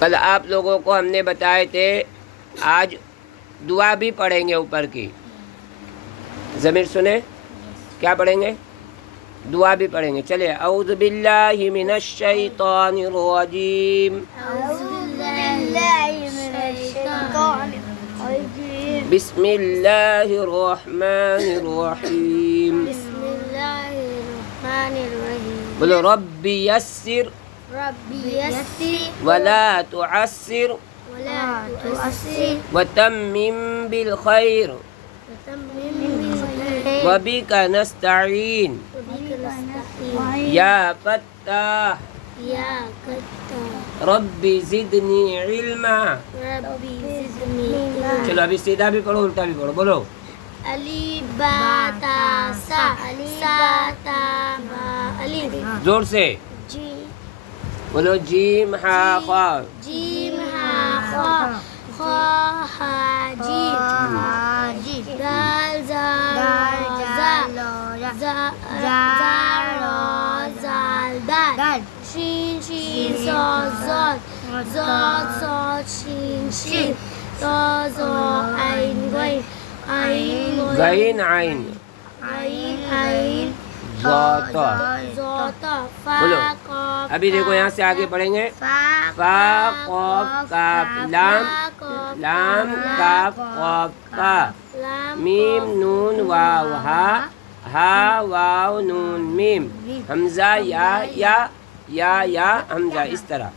कल आप लोगों को हमने बताए थे, आज दुआ भी पढ़ेंगे ऊपर की। ज़मीर सुने, क्या पढ़ेंगे? दुआ भी पढ़ेंगे। चलिए, औज़ु बिल्लाहि मिनश शैतानिर रजीम, बिस्मिल्लाहिर रहमानिर रहीम। बोलो, रब्बी यस्सिर वला तुअस्सिर वतम्मिम बिल खैर वबिका नस्तईन या फत्ताह रब्बी ज़िदनी इल्मा। चलो अभी सीधा भी पढ़ो, उल्टा भी पढ़ो। बोलो, अलिफ बा ता सा, सा ता बा अलिफ। जोर से जी, बोलो, जीम हा खा, जीम हा खा, खा हा जी, दाल जा जा जाल दाल, शीन शीन सॉद सॉद शीन शीन, तो आइन गइन गईन आइन ज़ाता। बोलो, अभी देखो यहाँ से आगे पढ़ेंगे। फा क़ाफ काफ लाम, लाम काफ क़ाफ का, मीम नून वाव हा, हा वाव नून मीम, हमजा या हमजा, इस तरह।